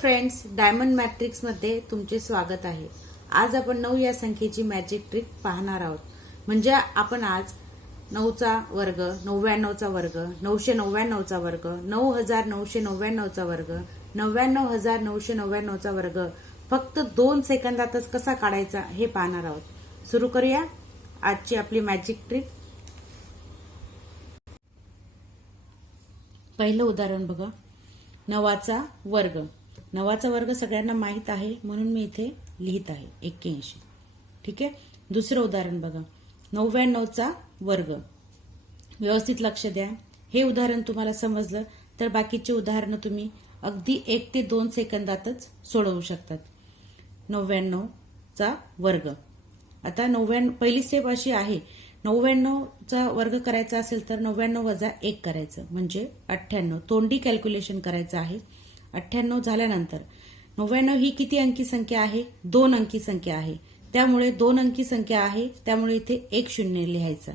Friends, diamond मॅट्रिक्समध्ये तुमचे स्वागत आहे। आज आपण 9 या संख्येची मॅजिक ट्रिक पाहणार आहोत। म्हणजे आपण आज 9 चा वर्ग, 99 चा वर्ग, 999 चा वर्ग, 9999 चा वर्ग, 99999 चा वर्ग फक्त 2 सेकंदातच कसा काढायचा हे पाहणार आहोत। सुरू करूया आजची आपली मॅजिक ट्रिक। पहिलं उदाहरण बघा, 9 चा वर्ग। 9 चा वर्ग सगळ्यांना माहित आहे म्हणून मी इथे लिहित आहे 81। ठीक आहे। दुसरं उदाहरण बघा, 99 चा वर्ग। व्यवस्थित लक्ष द्या। हे उदाहरण तुम्हाला समजलं तर बाकीचे उदाहरण तुम्ही अगदी 1 ते 2 सेकंदातच सोडवू शकतात। 99 चा वर्ग। आता 99 पहिली स्टेप अशी आहे, 99 चा वर्ग करायचा असेल तर 99 वजा 1 करायचं म्हणजे 98। तोंडी कॅल्क्युलेशन करायचं आहे। 98 झाल्यानंतर 99 ही किती अंकी संख्या आहे? 2 अंकी संख्या आहे। त्यामुळे 2 अंकी संख्या आहे, त्यामुळे इथे 1 शून्य लिहायचं।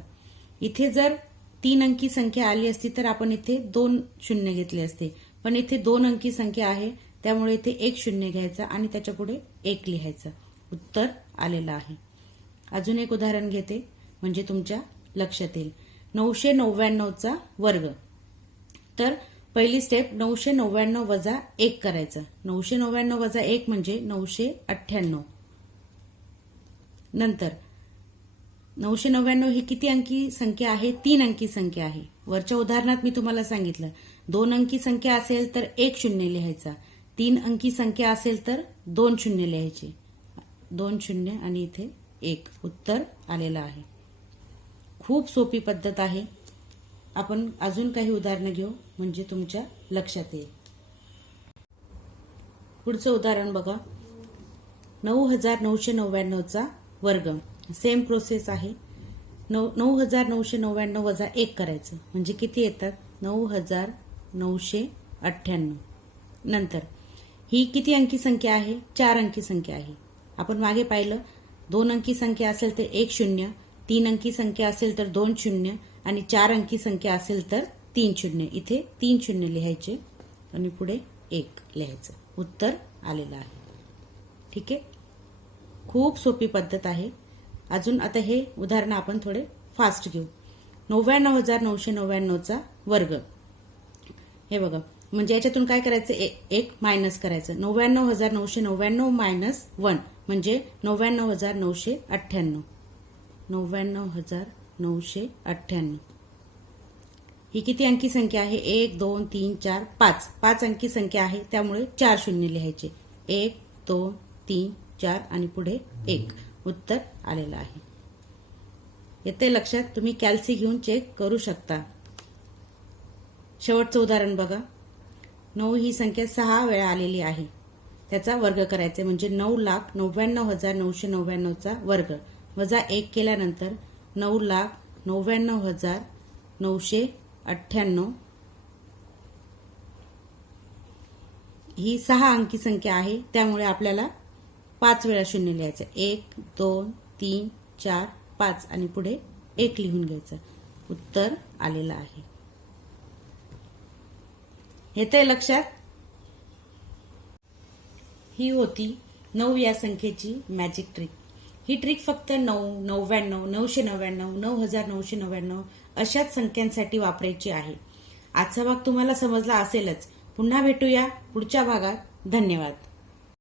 इथे जर 3 अंकी संख्या आली असती तर आपण इथे 2 शून्य घेतले असते, पण इथे 2 अंकी संख्या आहे त्यामुळे इथे 1 शून्य घ्यायचा आणि त्याच्या पुढे 1 लिहायचं। उत्तर आलेलं आहे। अजून एक उदाहरण घेते म्हणजे तुमच्या लक्षात येईल। 999 चा वर्ग। तर पहिली स्टेप 999 वजा 1 करायचं। 999 वजा 1 म्हणजे 998। नंतर 999 ही किती अंकी संख्या आहे? 3 अंकी संख्या आहे। वरच्या उदाहरणात मी तुम्हाला सांगितलं 2 अंकी संख्या असेल तर 1 शून्य लिहायचा, 3 अंकी संख्या असेल तर 2 शून्य लिहायचे। 2 शून्य आणि इथे 1। उत्तर आलेलं आहे। खूप सोपी पद्धत आहे। आपण अजून काही उदाहरणं घेऊ म्हणजे तुमच्या लक्षात येईल। पुढचं उदाहरण बघा, 9999 चा वर्ग। सेम प्रोसेस आहे। 9999 वजा 1 करायचं म्हणजे किती येतात? 9998। नंतर ही किती अंकी संख्या आहे? 4 अंकी संख्या आहे। आपण मागे पाहिलं 2 अंकी संख्या असेल तर 1 शून्य, 3 अंकी संख्या असेल तर 2 शून्य आणि 4 अंकी संख्या असेल तर 3 शून्य। इथे 3 शून्य लिहायचे आणि पुढे 1 लिहायचं। उत्तर आलेलं आहे। ठीक आहे। खूप सोपी पद्धत आहे। अजून आता हे उदाहरण आपण थोडे फास्ट घेऊ। 99999 चा वर्ग। हे बघा, म्हणजे याच्यातून काय करायचं? 1 मायनस करायचं। 99999 मायनस 1 म्हणजे 99998। 99998। ही किती अंकी संख्या आहे? 1 2 3 4 5। 5 अंकी संख्या आहे त्यामुळे 4 शून्य लिहायचे। 1 2 3 4 आणि पुढे 1। उत्तर आलेलं आहे। येते लक्षात? तुम्ही कॅल्सी घेऊन चेक करू शकता। शेवटचं उदाहरण बघा, 9 ही संख्या 6 वेळा आलेली आहे, त्याचा वर्ग करायचा म्हणजे 9,99,999 चा वर्ग वजा 1 केल्यानंतर 9,99,998। ही 6 अंकी संख्या आहे त्यामुळे आपल्याला 5 वेळा शून्य लिहायचं। 1 2 3 4 5 आणि पुढे 1 लिहून घ्यायचं। उत्तर आलेलं आहे। येतंय लक्षात? ही होती 9 या संख्येची मॅजिक ट्रिक। ही ट्रिक फक्त 9, 99, 999, 9999 अशाच संख्यांसाठी वापरायची आहे। आजचा भाग तुम्हाला समजला असेलच। पुन्हा भेटूया पुढच्या भागात। धन्यवाद।